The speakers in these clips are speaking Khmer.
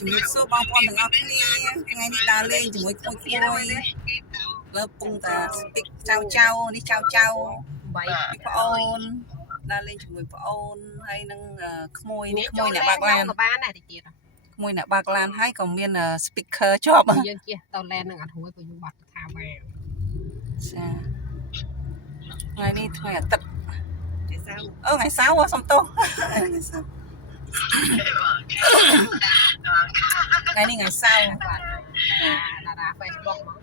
ជំរាបសួរបងប្អូនទាំងអស់គ្នាថ្ងៃនេះដើរលេងជាមួយក្មួយលើពងតាស្ពីកចៅចៅនេះចៅចៅ3ប្អូនដើរលេងជាមួយប្អូនហើយនឹងក្មួយនេះក្មួយអ្នកបើកឡានបានដែរតិចទៀតក្មួយអ្នកបើកឡានហើយក៏មាន speaker ជាប់យើងជិះតលែននឹងអត់រួយព្រោះយើងបាត់ថាបានចាថ្ងៃនេះថ្ងៃអាទិត្យថ្ងៃសៅរ៍សុំទោសថ្ងៃសៅរ៍ថ្ងៃនេះថ្ងៃសៅរ៍តារា Facebook មក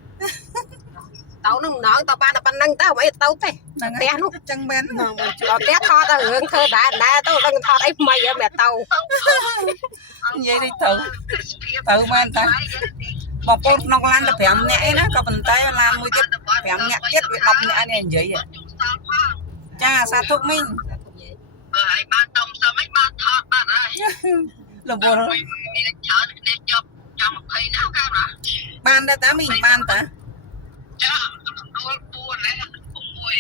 តោនឹងម្ដងតើបានតែប៉ុណ្្នឹងទៅអីទៅទេផ្ទះនោះចឹងមែនផ្ទះថតតែរឿងធ្វើដែរទៅដឹងថតអីថ្មីហ៎មែនទៅនិយាយនេះទៅមែនតាបងប្អូនក្នុងឡានតែ5នាក់ឯណាក៏ប៉ុន្តែឡានមួយទៀត5នាក់ទៀតវា10នាក់នេះនិយាយចាសាធុមីងហើយបានតំសមិនបានថតបាត់ហើយលំបងមានច្រើនគ្នាជាប់ចាំ20ណាកាលណាបានដែរតាមីងបានតាចាដល់4ហើយ6ហើយ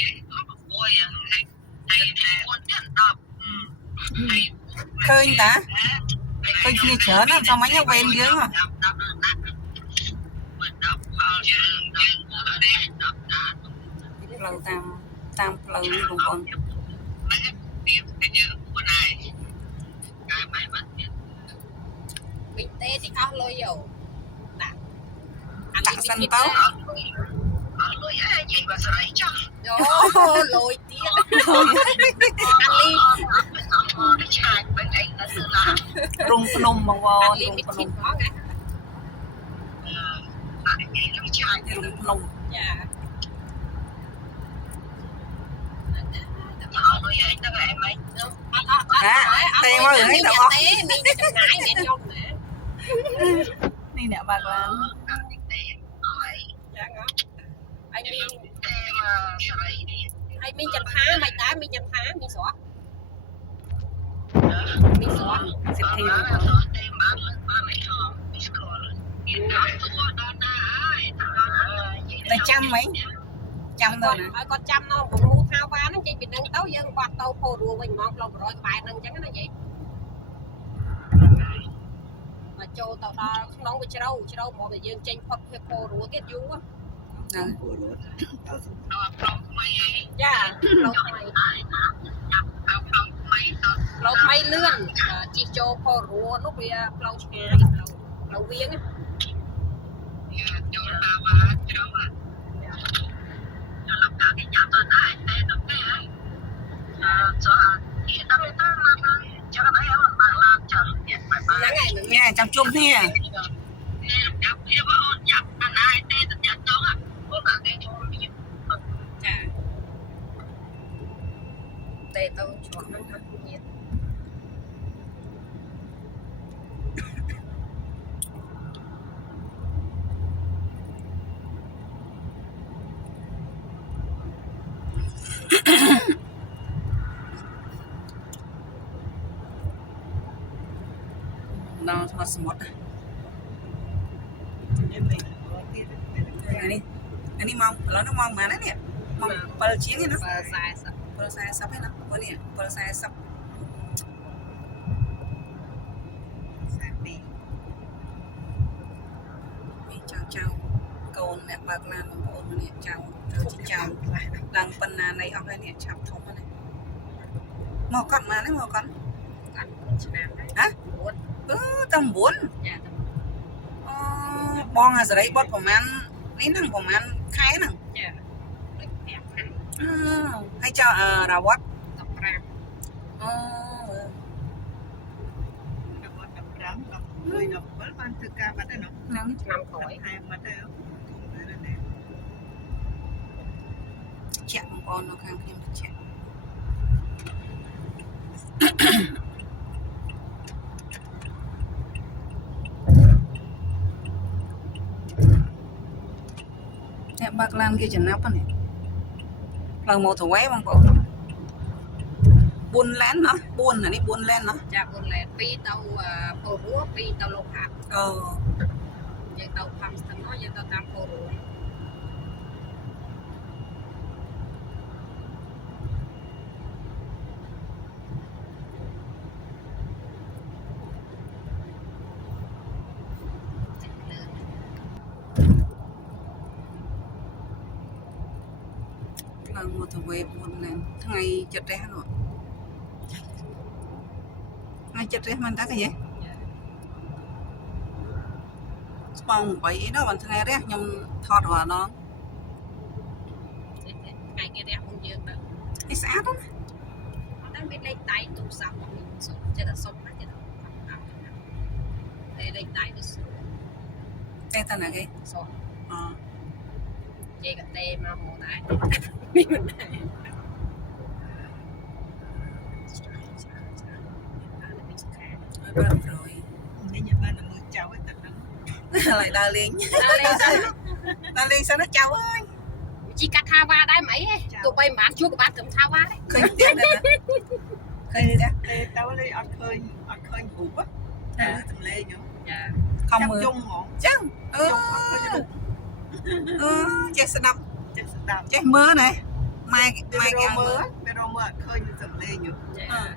ហើយ4ទៀត10ឃើញតាឃើញគ្នាច្រើនណាស់សមអញវេនយើងផ្លូវតាមផ្លូវនេះបងប្អូនវិញទេទីអស់លុយយោដាក់សិនទៅអស់លុយអើនិយាយបើស្រីចុះអូលុយទៀតអាលីឆាយបែបអីទៅឡារុងភ្នំបងវរុងភ្នំអានេះខ្ញុំឆាយរុងភ្នំចាអស់លុយអីទៅឯងមិនទេមករឿងនេះទៅអស់ទេមីងចំណាយមែនខ្ញុំណានេះអ្នកបើកឡានហើយមីងហើយមីងចន្ទថាមិនដែរមីងចន្ទថាមីងស្រស់មីងស្រស់សិទ្ធិបងប្អូនទេបានមិនខំមីស្គាល់មានដល់ទៅដល់ណាហើយតែចាំហ្មងចាំទៅណាហើយគាត់ចាំនៅពងូថាវ៉ាហ្នឹងចេញពីនឹងទៅយើងបាត់ទៅពោរួវិញហ្មងផ្លូវ100ក្បែរហ្នឹងអញ្ចឹងណាយាយមកចូលទៅដល់ក្នុងវាជ្រៅមកតែយើងចេញផុតភៀកពោរួទៀតយូរហ្នឹងពោរួដល់ផ្លូវថ្មីអីចាផ្លូវថ្មីចាប់ផ្លូវថ្មីដល់ផ្លូវថ្មីលឿនជិះចូលពោរួនោះវាផ្លូវឆ្ងាយផ្លូវវៀងចូលតាមវ៉ាជ្រៅលោកតាគេចាំទៅដែរតែទៅទេហើយចូលគេទៅមកចាំឲ្យអត់បានឡើងចាហ្នឹងហើយចាំជុំគ្នាចាប់វាអូនចាប់អាណាយទេទៅចាត់ទៅអូនបានទេចូលចាទេទៅឆ្លងហ្នឹងទៀតដល់ថតសមុទ្រនេះម៉ោងឥឡូវនេះម៉ោងប៉ុន្មាននេះម៉ោង7ជាងណា7:40ឯណាអូនេះ7:40ចៅកូនអ្នកបើកឡានបងប្អូននេះចៅឡើងប៉ុណ្ណានៃអស់ហើយនេះឆាប់ធំហ្នឹងមកគាត់មកនេះមកគាត់ឆ្នាំហ៎តែ9ចាបងអាសេរីបត់ប្រហែលនេះហ្នឹងប្រហែលខែហ្នឹងចា5ខែហើយចៅរាវត្ត15អូរាវត្ត15 17បានធ្វើការបាត់ហើយហ្នឹងឆ្នាំក្រោយខែបាត់ហើយចាក់បងប្អូននៅខាងខ្ញុំចាក់អ្នកបើកឡានគេចំណាប់ហ្នឹងផ្លូវ motorway បងប្អូន4 lane ណា4អានេះ4 lane ណាចា4 lane 2ទៅពោរួ2ទៅលោកហាប់អូយើងទៅផាំស្ទឹងនោះយើងទៅតាមពោរួ ទៅវេមុនហ្នឹងថ្ងៃចិត្តរះនោះថ្ងៃចិត្តរះមិនតាកែស្បង8អីនោះបានថ្ងៃរះខ្ញុំថតរាល់ណងថ្ងៃគេរះមុនយើងទៅឯស្អាតណាស់អត់មានលេខដៃទូរស័ព្ទរបស់ខ្ញុំសុំចិត្តតែសុំណាចិត្តតែលេខដៃវាសុំតែតាណាគេសុំអូគេក៏ទេមកមកដែរមានមិនដែរនេះញ៉ាំបានមើលចៅហ្នឹងតែហ្នឹងហើយដើរលេងសិនណាចៅអើយជីកាត់ថាវ៉ាដែរមិនអីទេទោះបីមិនបានជួបក៏បានត្រឹមថាវ៉ាដែរឃើញទៀតណាឃើញទេទៅលេងអត់ឃើញរូបតែសំឡេងចាខំមើលយំហ្មងចឹងអឺចេះស្ដាប់ចេះមើលណាម៉ែគេមើលវារមើលអត់ឃើញសំឡេង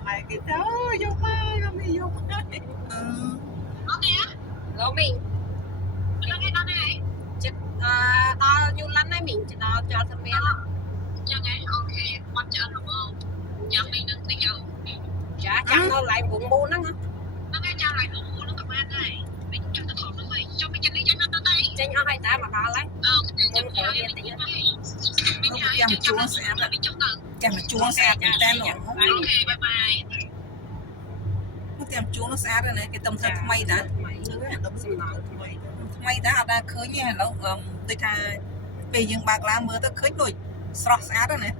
ម៉ែគេទៅយកមកមីយកអូខេលោកមីងដល់ឯដល់ឯងចិត្តដល់យូឡាន់ហើយមីងដល់ចោលសំរៀលចឹងឯងអូខេបាត់ច្រើនមកចាំមីងនឹងទៅយកចាចាំនៅឡៃវងមូនហ្នឹងហ្នឹងឯងចាំឡៃវងមូនហ្នឹងក៏បានដែរមីងចាំទៅខំហ្នឹងហើយចុះមីងចេញនេះចេញអត់ទៅចេញអស់ហើយតែមកដល់ហើយខ្ញុំទៅរៀនតិចមីងចាំជួងស្អាតមីងចុះទៅចាំជួងស្អាតតែលោកអូខេបាយបាយមកចាំជួងស្អាតណាគេទំធ្វើថ្មីតាហ្នឹងឯងដល់សំណល់ថ្មីតាអត់ដែរឃើញទេឥឡូវដូចថាពេលយើងបើកឡានមើលទៅឃើញដូចស្រស់ស្អាតណា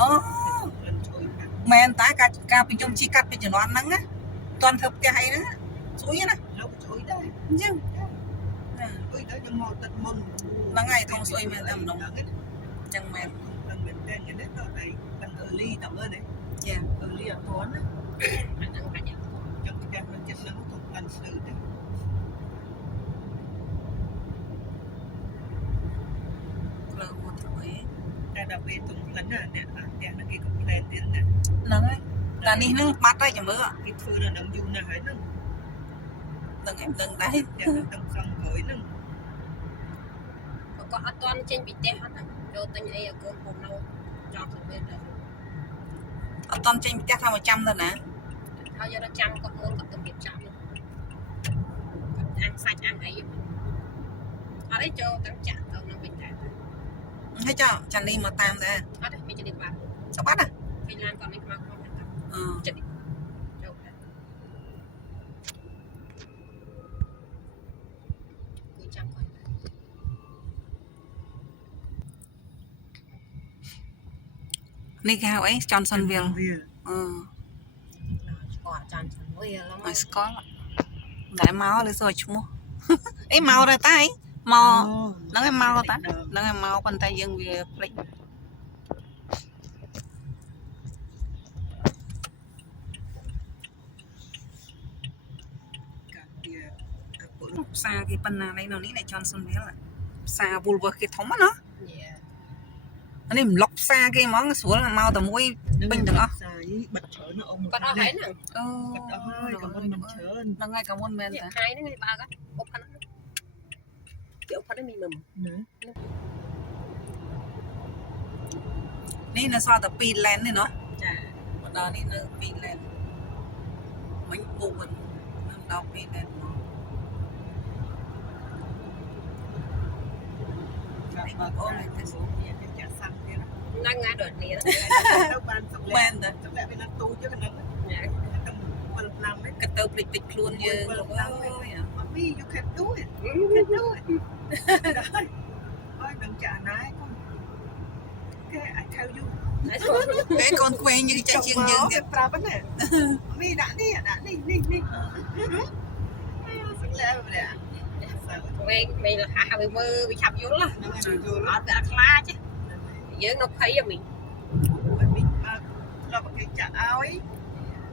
អូមែនតាការពីខ្ញុំជីកាត់ពីជំនាន់ហ្នឹងណាតន់ធ្វើផ្ទះអីហ្នឹងស្រួយណាលោកជួយដែរអញ្ចឹងជួយដែរខ្ញុំមកទឹកមុនហ្នឹងហើយធំស្រួយមែនតែម្ដងអញ្ចឹងមែនហ្នឹងមែនតែនេះទៅអីដល់អឺលីតមើលនេះចាអឺលីអត់ទាន់ណាហ្នឹងកាច់ចង់ផ្ទះនៅចិត្តហ្នឹងទុកអានស្ទើរទេក្លោមកធ្វើតែដល់ពេលទុំផ្លិនណាអ្នកផ្ទះហ្នឹងគេកំ plan ទៀតណាហ្នឹងហើយតែនេះនឹងបាត់ហើយចាំមើលគេធ្វើនៅនឹងយូរណាស់ហើយហ្នឹងដឹងឯងដឹងដែរទាំងសងក្រោយហ្នឹងគាត់អត់ទាន់ចេញពីផ្ទះអត់ចូលទិញអីឲ្យកូនពុំនៅចង់ទៅវិញដែរអត់ទាន់ចេញផ្ទះថាមកចាំទៅណាហើយយកទៅចាំគាត់មុនគាត់ទៅរៀបចំអាំងសាច់អាំងអីអត់ទេចូលទៅចាក់ទៅនឹងវិញដែរហើយចានេះមកតាមដែរអត់ទេមានចិត្តបាត់សបាត់ណាឃើញឡានគាត់មានខ្មៅខ្មៅហ្នឹងចិត្តចូលគួយចាំគាត់នេះគេហៅអី Johnsonville ស្គាល់ Johnsonville ឡងស្គាល់តែមកលើសួរឈ្មោះអីមកដែរតាមកហ្នឹងឯងមកតាហ្នឹងឯងមកប៉ុន្តែយើងវាភ្លេចផ្សារគេប៉ុណ្ណានេះនៅនេះ Johnsonville ផ្សារ Woolworth គេធំណានេះម្លុកផ្សារគេហ្មងស្រួលមកតែមួយពេញទាំងអស់ផ្សាយបាត់ច្រើនអ៊ំបាត់អស់ហើយហ្នឹងអូបាត់អស់ហើយក៏មិនច្រើនហ្នឹងហើយក៏មិនមែនតាថ្ងៃហ្នឹងគេបើកអុកផាន់គេអុកផាន់នេះមានមើលនេះនៅសល់តែ2 lane នេះណោះចាមកដល់នេះនៅ2 lane វិញ4ដល់2 lane មកបើអូនទៅសុំវាចាក់សាំទៀតហ្នឹងហើយដូចនេះទៅបានសម្លែកសម្លែកវានៅទូជើងហ្នឹងទៅវល់ឡាំហ្នឹងក៏ទៅភ្លេចតិចខ្លួនយើងអូយ Mommy you can do it you can do it ហើយនឹងចាក់ណាយគេ I tell you ពេលកូនក្មេងយើងចាស់ជាងយើងទៀតប្រាប់ណាមីដាក់នេះនេះសម្លែកម្នាក់មេលហាវាមើលវាឆាប់យល់ណាអត់វាអត់ខ្លាចយើងនៅភ័យមីងមីងបើលោកគេចាក់ឲ្យ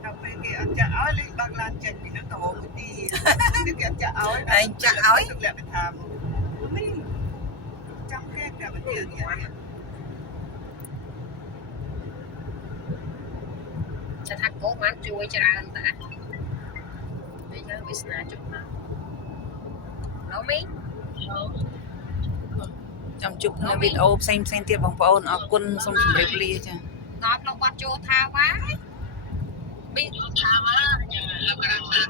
ដល់ពេលគេអត់ចាក់ឲ្យលេងបើកឡានចេញពីហ្នឹងទៅរកមួយទីគេអត់ចាក់ឲ្យឯងចាក់ឲ្យទម្លាក់ទៅថាមីងចាំគេប្រាប់ទៅនេះจะថាកូនបានជួយច្រើនតានេះយើងវាស្នាជុំណាឡូមី ចាំជួបនៅវីដេអូផ្សេងទៀតបងប្អូនអរគុណសូមជម្រាបលាចា ងប់លោកបាត់ចូលថាវ៉ា